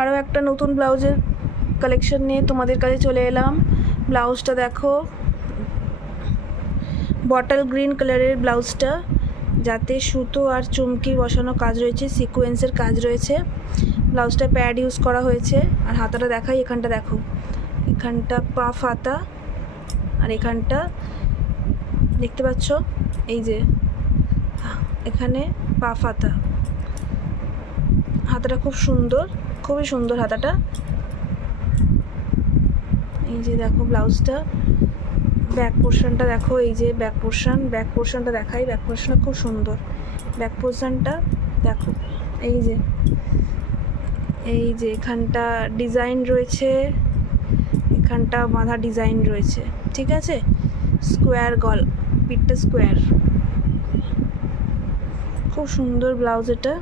আরও একটা নতুন ব্লাউজের কালেকশন নিয়ে তোমাদের কাছে চলে এলাম। ব্লাউজটা দেখো, বটল গ্রিন কালারের ব্লাউজটা, যাতে সুতো আর চুমকি বসানো কাজ রয়েছে, সিকোয়েন্সের কাজ রয়েছে। ব্লাউজটা প্যাড ইউজ করা হয়েছে। আর হাতাটা দেখাই, এখানটা দেখো, এখানটা পাফ হাতা, আর এখানটা দেখতে পাচ্ছ এই যে এখানে পাফ হাতা। হাতাটা খুব সুন্দর, খুবই সুন্দর হাতাটা। এই যে দেখো ব্লাউজটা, ব্যাক পোর্শনটা দেখো, এই যে ব্যাক পোর্শনটা দেখাই। ব্যাক পোর্শনটা খুব সুন্দর, ব্যাক পোর্শনটা দেখো। এই যে এখানটা ডিজাইন রয়েছে, এখানটা বাঁধা ডিজাইন রয়েছে, ঠিক আছে। স্কোয়ার পিঠটা স্কোয়ার, খুব সুন্দর ব্লাউজ এটা।